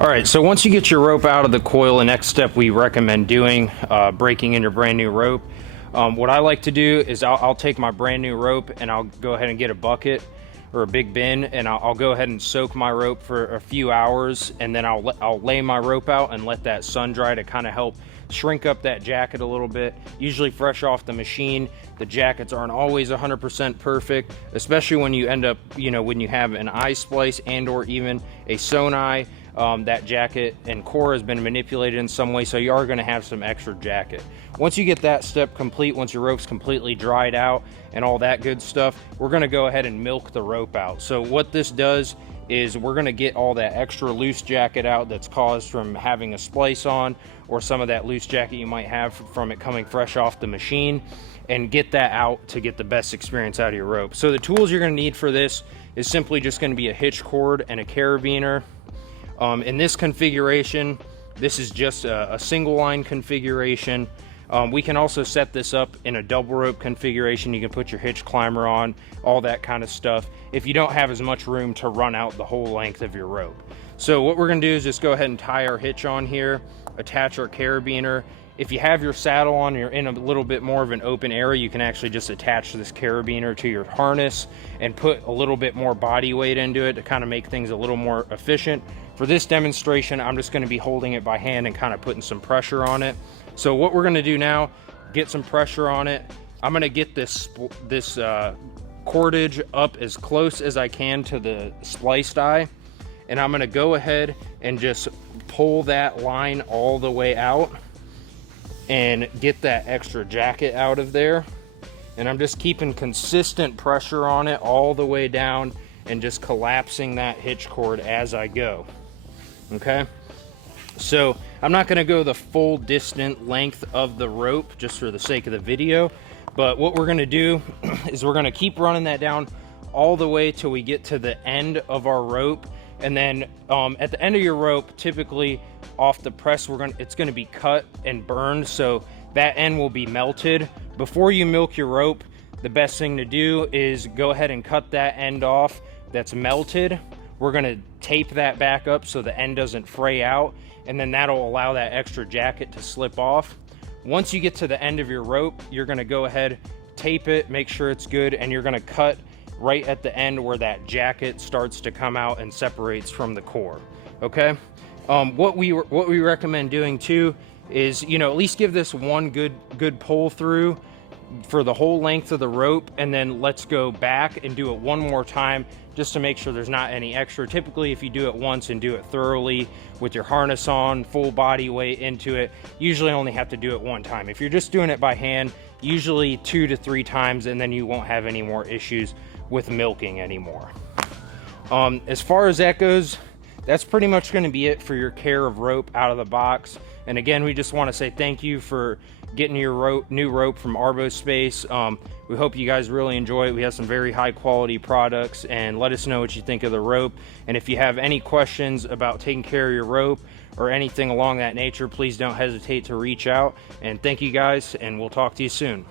All right, so once you get your rope out of the coil, the next step we recommend doing, breaking in your brand new rope. What I like to do is I'll take my brand new rope and I'll go ahead and get a bucket or a big bin, and I'll go ahead and soak my rope for a few hours, and then I'll lay my rope out and let that sun dry to kind of help shrink up that jacket a little bit. Usually fresh off the machine, the jackets aren't always 100% perfect, especially when you end up, when you have an eye splice and or even a sewn eye. That jacket and core has been manipulated in some way, so you are going to have some extra jacket. Once you get that step complete, once your rope's completely dried out and all that good stuff, we're going to go ahead and milk the rope out. So what this does is we're going to get all that extra loose jacket out that's caused from having a splice on, or some of that loose jacket you might have from it coming fresh off the machine, and get that out to get the best experience out of your rope. So the tools you're going to need for this is simply just going to be a hitch cord and a carabiner. In this configuration, this is just a single line configuration. We can also set this up in a double rope configuration. You can put your hitch climber on, all that kind of stuff, if you don't have as much room to run out the whole length of your rope. So what we're going to do is just go ahead and tie our hitch on here, attach our carabiner. If you have your saddle on, you're in a little bit more of an open area, you can actually just attach this carabiner to your harness and put a little bit more body weight into it to kind of make things a little more efficient. For this demonstration, I'm just going to be holding it by hand and kind of putting some pressure on it. So what we're going to do now, get some pressure on it. I'm going to get this cordage up as close as I can to the spliced eye, and I'm going to go ahead and just pull that line all the way out and get that extra jacket out of there. And I'm just keeping consistent pressure on it all the way down and just collapsing that hitch cord as I go. Okay, so I'm not going to go the full distant length of the rope just for the sake of the video, but what we're going to do is we're going to keep running that down all the way till we get to the end of our rope. And then at the end of your rope, typically off the press, it's going to be cut and burned, so that end will be melted. Before you milk your rope, the best thing to do is go ahead and cut that end off that's melted. We're going to tape that back up so the end doesn't fray out, and then that'll allow that extra jacket to slip off. Once you get to the end of your rope, you're going to go ahead, tape it, make sure it's good, and you're going to cut right at the end where that jacket starts to come out and separates from the core. Okay, what we recommend doing too is, at least give this one good pull through for the whole length of the rope, and then let's go back and do it one more time just to make sure there's not any extra. Typically, if you do it once and do it thoroughly with your harness on, full body weight into it, usually only have to do it one time. If you're just doing it by hand, usually 2 to 3 times, and then you won't have any more issues with milking anymore. As far as that goes, that's pretty much going to be it for your care of rope out of the box. And again, we just want to say thank you for getting your new rope from Arbo Space. We hope you guys really enjoy it. We have some very high quality products, and let us know what you think of the rope. And if you have any questions about taking care of your rope or anything along that nature, please don't hesitate to reach out. And thank you guys, and we'll talk to you soon.